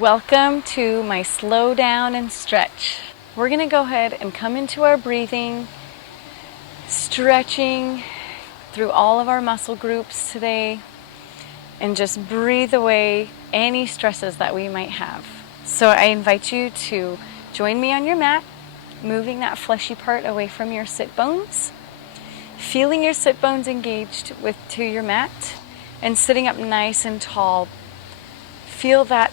Welcome to my slow down and stretch. We're going to go ahead and come into our breathing, stretching through all of our muscle groups today, and just breathe away any stresses that we might have. So I invite you to join me on your mat, moving that fleshy part away from your sit bones, feeling your sit bones engaged to your mat, and sitting up nice and tall. Feel that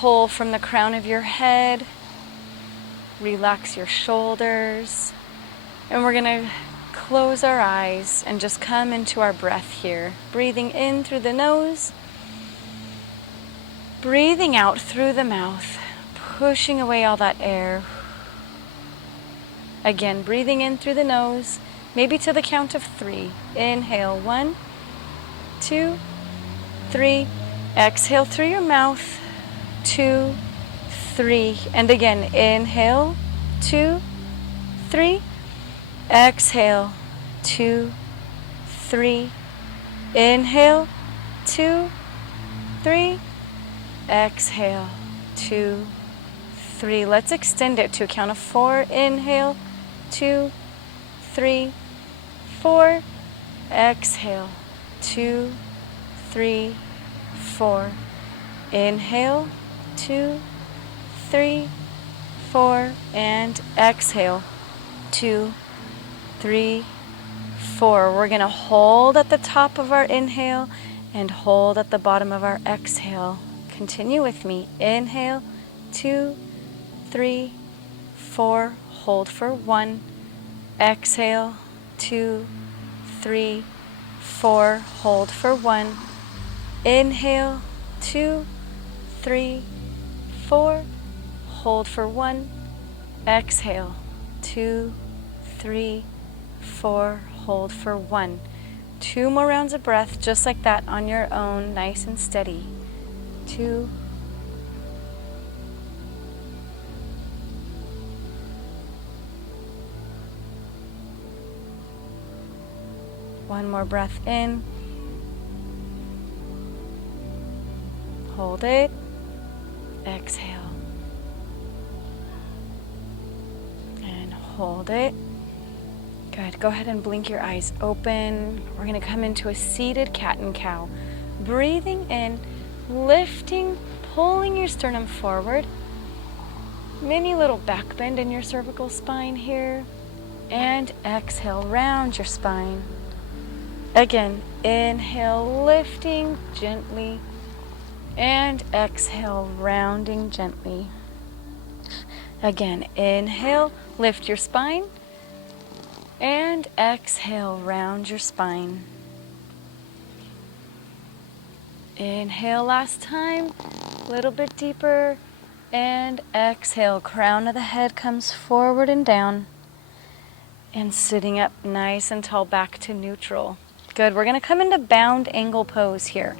pull from the crown of your head. Relax your shoulders. And we're going to close our eyes and just come into our breath here. Breathing in through the nose. Breathing out through the mouth. Pushing away all that air. Again, breathing in through the nose. Maybe to the count of 3. Inhale, 1, 2, 3. Exhale through your mouth. 2, 3. And again, inhale, 2, 3. Exhale, 2, 3. Inhale, 2, 3. Exhale, 2, 3. Let's extend it to a count of 4. Inhale, 2, 3, 4. Exhale, 2, 3, 4. Inhale, 2, 3, 4, and exhale, 2, 3, 4. We're going to hold at the top of our inhale and hold at the bottom of our exhale. Continue with me. Inhale, 2, 3, 4. Hold for 1. Exhale, 2, 3, 4. Hold for 1. Inhale, 2, 3, 4. Hold for 1. Exhale, 2, 3, 4. Hold for 1. 2 more rounds of breath, just like that on your own, nice and steady. 2. 1 more breath in. Hold it. Exhale. And hold it. Good. Go ahead and blink your eyes open. We're going to come into a seated cat and cow. Breathing in, lifting, pulling your sternum forward. Mini little back bend in your cervical spine here. And exhale, round your spine. Again, inhale, lifting gently. And exhale, rounding gently. Again, inhale, lift your spine. And exhale, round your spine. Inhale last time, a little bit deeper. And exhale, crown of the head comes forward and down. And sitting up nice and tall, back to neutral. Good, we're going to come into bound angle pose here.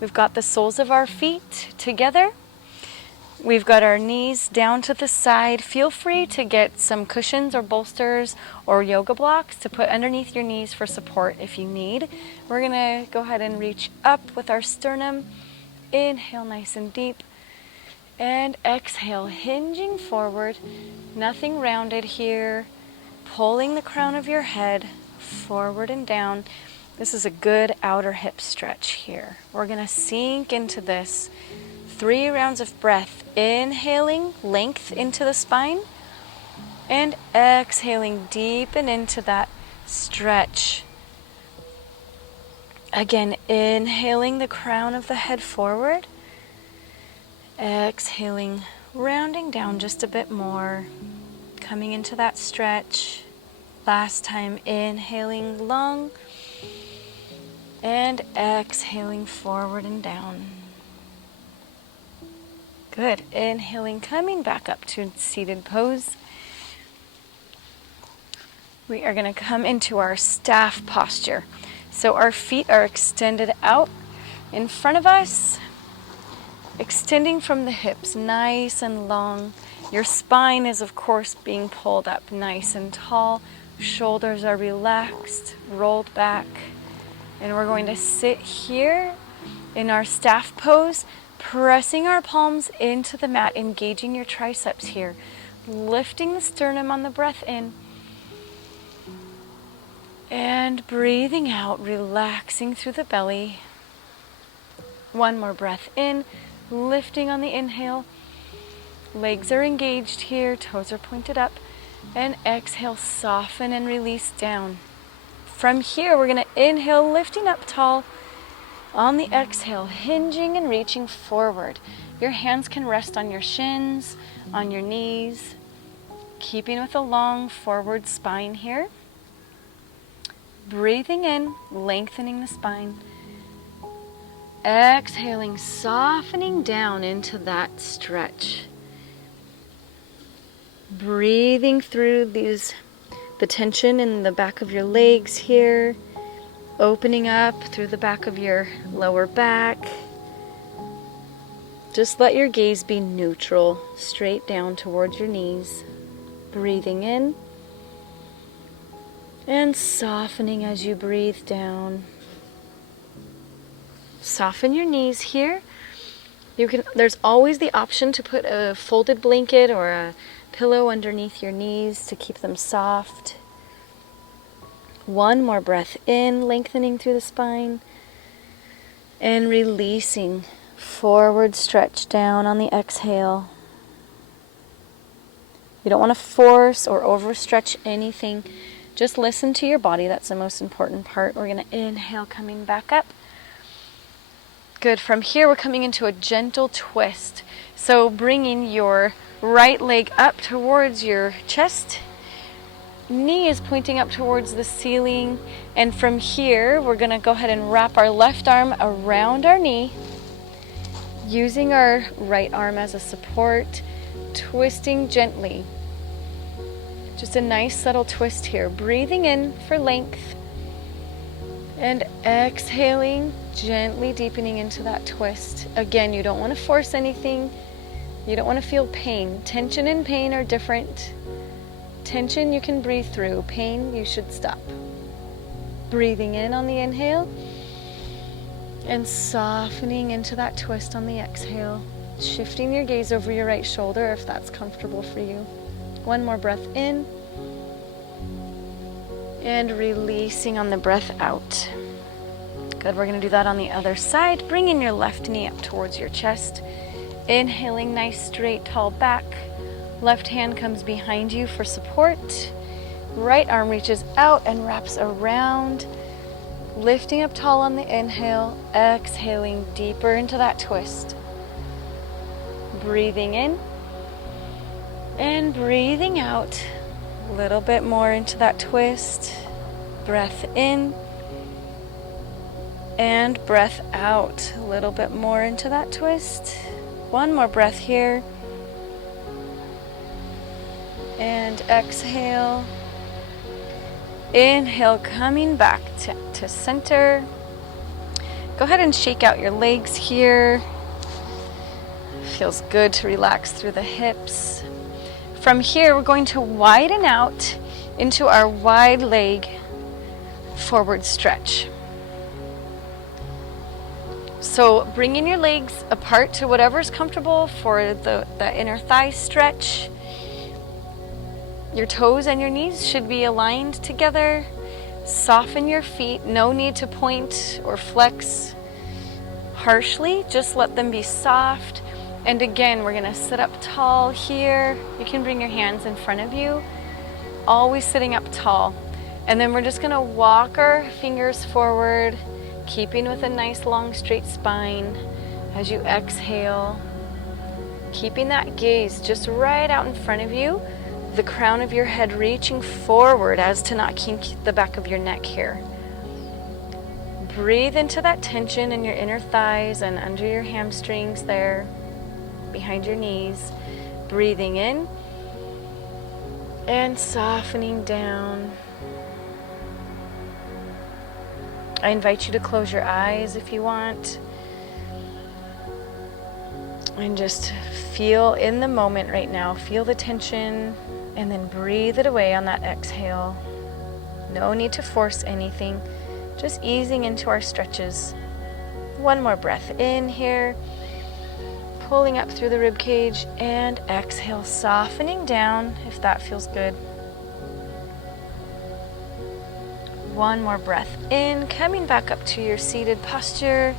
We've got the soles of our feet together. We've got our knees down to the side. Feel free to get some cushions or bolsters or yoga blocks to put underneath your knees for support if you need. We're going to go ahead and reach up with our sternum. Inhale nice and deep. And exhale, hinging forward. Nothing rounded here. Pulling the crown of your head forward and down. This is a good outer hip stretch here. We're going to sink into this. 3 rounds of breath. Inhaling, length into the spine. And exhaling, deepen into that stretch. Again, inhaling the crown of the head forward. Exhaling, rounding down just a bit more. Coming into that stretch. Last time, inhaling long. And exhaling forward and down. Good. Inhaling, coming back up to seated pose. We are going to come into our staff posture. So our feet are extended out in front of us, extending from the hips, nice and long. Your spine is, of course, being pulled up nice and tall. Shoulders are relaxed, rolled back. And we're going to sit here in our staff pose, Pressing our palms into the mat, engaging your triceps here. Lifting the sternum on the breath in. And breathing out, relaxing through the belly. One more breath in, lifting on the inhale. Legs are engaged here, toes are pointed up. And exhale, soften and release down. From here, we're going to inhale, lifting up tall. On the exhale, hinging and reaching forward. Your hands can rest on your shins, on your knees, keeping with a long forward spine here. Breathing in, lengthening the spine. Exhaling, softening down into that stretch. Breathing through the tension in the back of your legs here. Opening up through the back of your lower back. Just let your gaze be neutral, straight down towards your knees. Breathing in and softening as you breathe down. Soften your knees here. There's always the option to put a folded blanket or a pillow underneath your knees to keep them soft. One more breath in, lengthening through the spine. And releasing, forward stretch down on the exhale. You don't want to force or overstretch anything. Just listen to your body. That's the most important part. We're going to inhale, coming back up. Good. From here, we're coming into a gentle twist. So bringing your right leg up towards your chest. Knee is pointing up towards the ceiling. And from here, we're going to go ahead and wrap our left arm around our knee, using our right arm as a support, twisting gently. Just a nice subtle twist here. Breathing in for length. And exhaling, gently deepening into that twist. Again, you don't want to force anything. You don't want to feel pain. Tension and pain are different. Tension you can breathe through. Pain you should stop. Breathing in on the inhale. And softening into that twist on the exhale. Shifting your gaze over your right shoulder if that's comfortable for you. One more breath in. And releasing on the breath out. Good, we're going to do that on the other side. Bringing your left knee up towards your chest. Inhaling, nice straight tall back. Left hand comes behind you for support. Right arm reaches out and wraps around. Lifting up tall on the inhale. Exhaling deeper into that twist. Breathing in. And breathing out. A little bit more into that twist. Breath in. And breath out. A little bit more into that twist. One more breath here. And exhale. Inhale, coming back to center. Go ahead and shake out your legs here. Feels good to relax through the hips. From here, we're going to widen out into our wide leg forward stretch. So bringing your legs apart to whatever's comfortable for the inner thigh stretch. Your toes and your knees should be aligned together. Soften your feet. No need to point or flex harshly. Just let them be soft. And again, we're going to sit up tall here. You can bring your hands in front of you. Always sitting up tall. And then we're just going to walk our fingers forward, keeping with a nice long straight spine as you exhale. Keeping that gaze just right out in front of you. The crown of your head reaching forward as to not kink the back of your neck here. Breathe into that tension in your inner thighs and under your hamstrings there, behind your knees. Breathing in and softening down. I invite you to close your eyes if you want. And just feel in the moment right now. Feel the tension and then breathe it away on that exhale. No need to force anything. Just easing into our stretches. One more breath in here. pulling up through the rib cage, and exhale, softening down if that feels good. One more breath in, coming back up to your seated posture.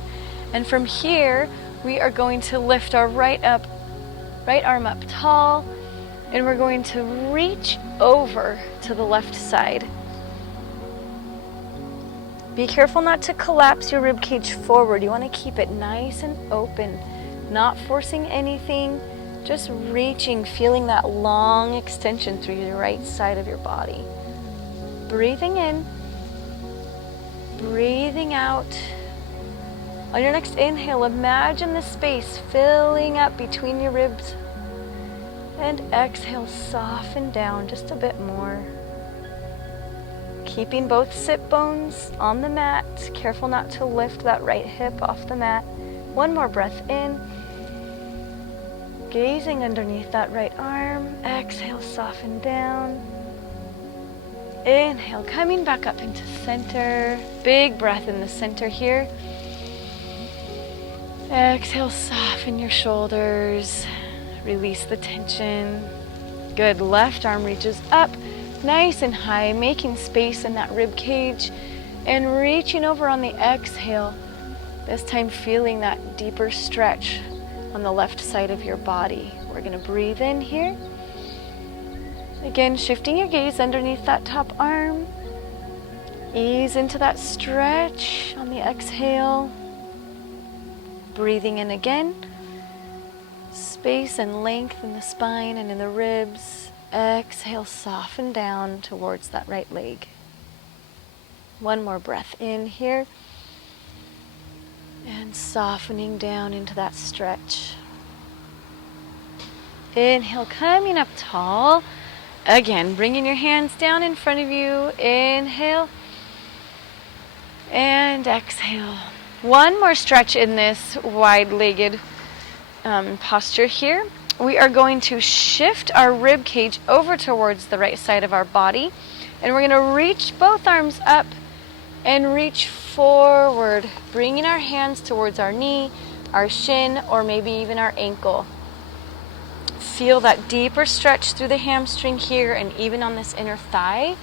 And from here, we are going to lift our right arm up tall, and we're going to reach over to the left side. Be careful not to collapse your rib cage forward. You want to keep it nice and open, not forcing anything, just reaching, feeling that long extension through your right side of your body. Breathing in, breathing out. On your next inhale, imagine the space filling up between your ribs. And exhale, soften down just a bit more. Keeping both sit bones on the mat. Careful not to lift that right hip off the mat. One more breath in. Gazing underneath that right arm. Exhale, soften down. Inhale, coming back up into center. Big breath in the center here. Exhale, soften your shoulders. Release the tension. Good. Left arm reaches up, nice and high, making space in that rib cage, and reaching over on the exhale. This time feeling that deeper stretch on the left side of your body. We're going to breathe in here. Again, shifting your gaze underneath that top arm. Ease into that stretch on the exhale. Breathing in again. Space and length in the spine and in the ribs. Exhale, soften down towards that right leg. One more breath in here. And softening down into that stretch. Inhale, coming up tall. Again, bringing your hands down in front of you. Inhale. And exhale. One more stretch in this wide-legged posture here. We are going to shift our rib cage over towards the right side of our body, and we're going to reach both arms up and reach forward, bringing our hands towards our knee, our shin, or maybe even our ankle. Feel that deeper stretch through the hamstring here and even on this inner thigh.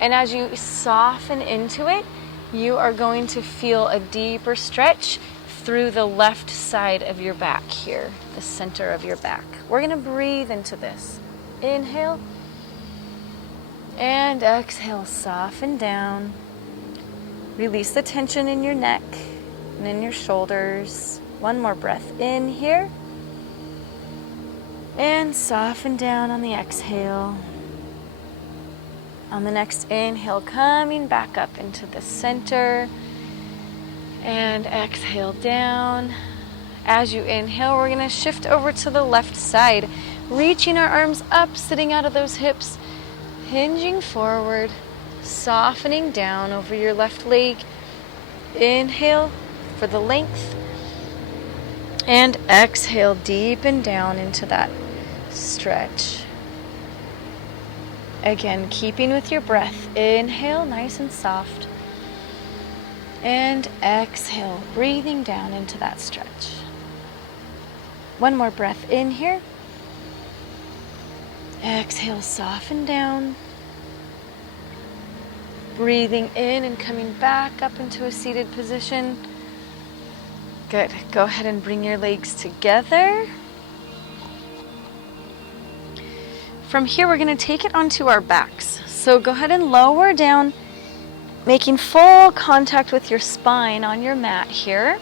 And as you soften into it, you are going to feel a deeper stretch through the left side of your back here, the center of your back. We're going to breathe into this. Inhale. And exhale, soften down. Release the tension in your neck and in your shoulders. One more breath in here. And soften down on the exhale. On the next inhale, coming back up into the center. And exhale down. As you inhale, we're going to shift over to the left side, reaching our arms up, sitting out of those hips, hinging forward, softening down over your left leg. Inhale for the length. And exhale, deepen down into that stretch. Again, keeping with your breath. Inhale, nice and soft. And exhale, breathing down into that stretch. One more breath in here. Exhale, soften down. Breathing in and coming back up into a seated position. Good. Go ahead and bring your legs together. From here, we're going to take it onto our backs. So go ahead and lower down, making full contact with your spine on your mat here.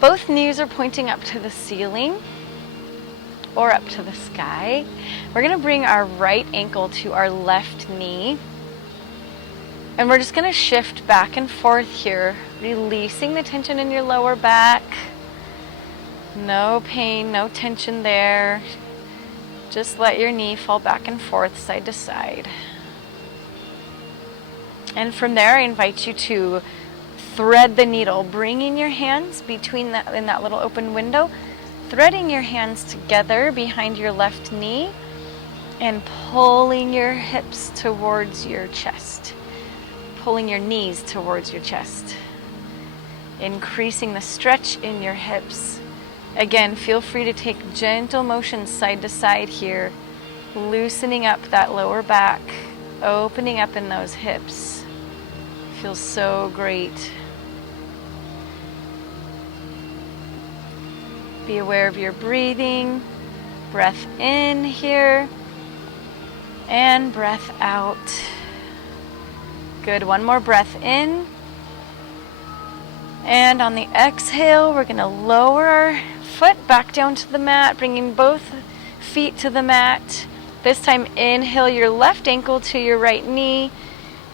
Both knees are pointing up to the ceiling or up to the sky. We're going to bring our right ankle to our left knee. And we're just going to shift back and forth here, releasing the tension in your lower back. No pain, no tension there. Just let your knee fall back and forth, side to side. And from there, I invite you to thread the needle, bringing your hands between in that little open window, threading your hands together behind your left knee, and pulling your hips towards your chest, pulling your knees towards your chest. increasing the stretch in your hips. Again, feel free to take gentle motions side to side here, loosening up that lower back, opening up in those hips. Feels so great. Be aware of your breathing. Breath in here and breath out. Good, one more breath in. And on the exhale, we're going to lower our foot back down to the mat, bringing both feet to the mat. This time, inhale your left ankle to your right knee,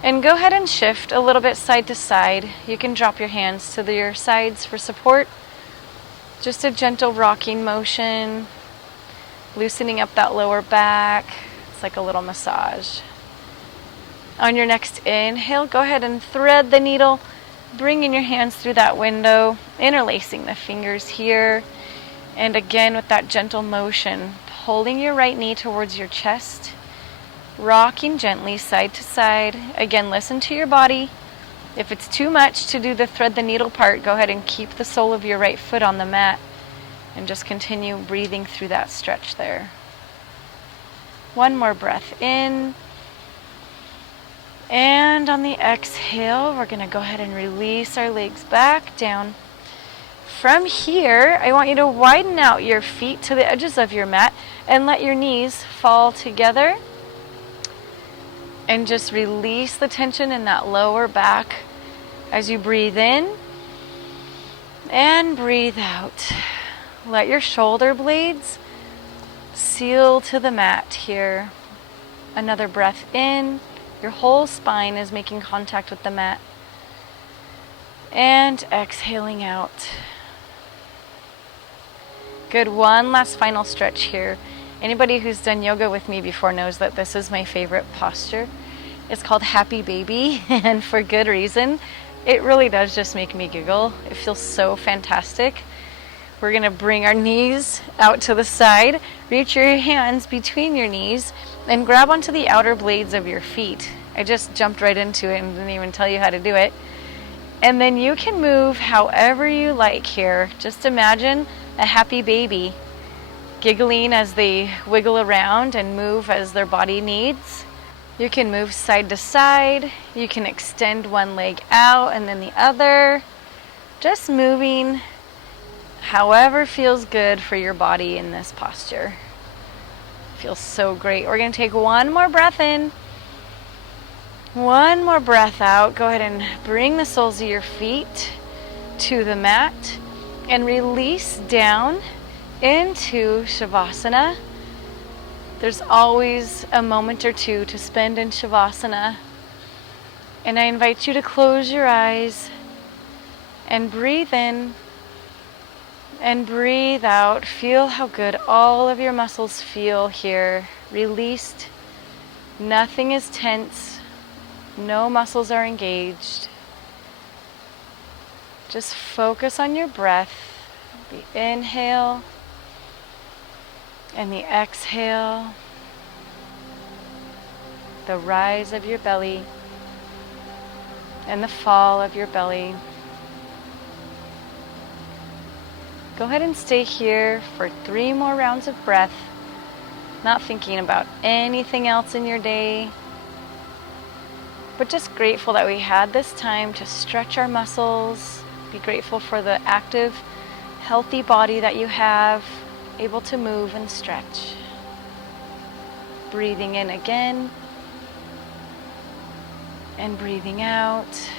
and go ahead and shift a little bit side to side. You can drop your hands to your sides for support. Just a gentle rocking motion, loosening up that lower back. It's like a little massage. On your next inhale, go ahead and thread the needle, bringing your hands through that window, interlacing the fingers here. And again, with that gentle motion, pulling your right knee towards your chest, rocking gently side to side. Again, listen to your body. If it's too much to do the thread the needle part, go ahead and keep the sole of your right foot on the mat and just continue breathing through that stretch there. One more breath in. And on the exhale, we're going to go ahead and release our legs back down. From here, I want you to widen out your feet to the edges of your mat and let your knees fall together. And just release the tension in that lower back as you breathe in and breathe out. Let your shoulder blades seal to the mat here. Another breath in. Your whole spine is making contact with the mat. And exhaling out. Good, one last final stretch here. Anybody who's done yoga with me before knows that this is my favorite posture. It's called Happy Baby, and for good reason. It really does just make me giggle. It feels so fantastic. We're going to bring our knees out to the side, reach your hands between your knees, and grab onto the outer blades of your feet. I just jumped right into it and didn't even tell you how to do it. And then you can move however you like here. Just imagine a happy baby giggling as they wiggle around and move as their body needs. You can move side to side. You can extend one leg out and then the other. Just moving however feels good for your body in this posture. Feels so great. We're going to take one more breath in. One more breath out. Go ahead and bring the soles of your feet to the mat and release down into Shavasana. There's always a moment or two to spend in Shavasana. And I invite you to close your eyes and breathe in and breathe out. Feel how good all of your muscles feel here. Released. Nothing is tense. No muscles are engaged. Just focus on your breath. The inhale and the exhale. The rise of your belly and the fall of your belly. Go ahead and stay here for 3 more rounds of breath, not thinking about anything else in your day, but just grateful that we had this time to stretch our muscles. Be grateful for the active, healthy body that you have, able to move and stretch. Breathing in again and breathing out.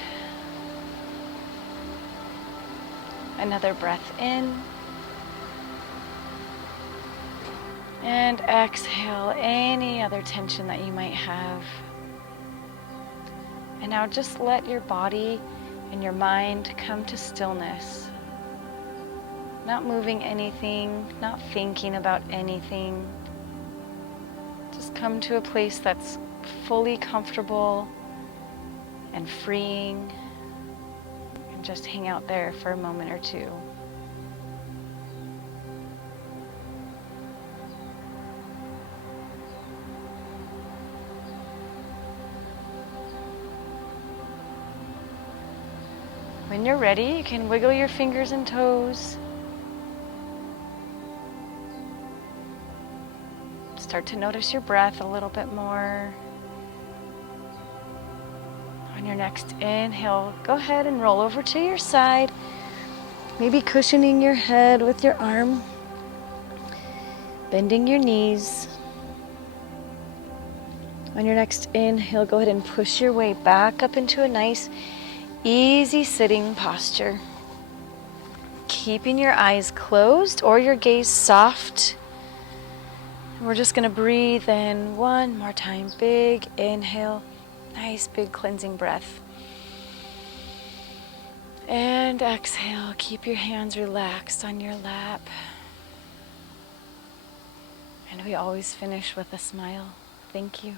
Another breath in. And exhale any other tension that you might have. And now just let your body and your mind come to stillness. Not moving anything, not thinking about anything. Just come to a place that's fully comfortable and freeing. Just hang out there for a moment or two. When you're ready, you can wiggle your fingers and toes. Start to notice your breath a little bit more. On your next inhale, go ahead and roll over to your side, maybe cushioning your head with your arm, bending your knees. On your next inhale, go ahead and push your way back up into a nice, easy sitting posture. Keeping your eyes closed or your gaze soft. And we're just going to breathe in one more time. Big inhale, nice big cleansing breath. And exhale, keep your hands relaxed on your lap. And we always finish with a smile. Thank you.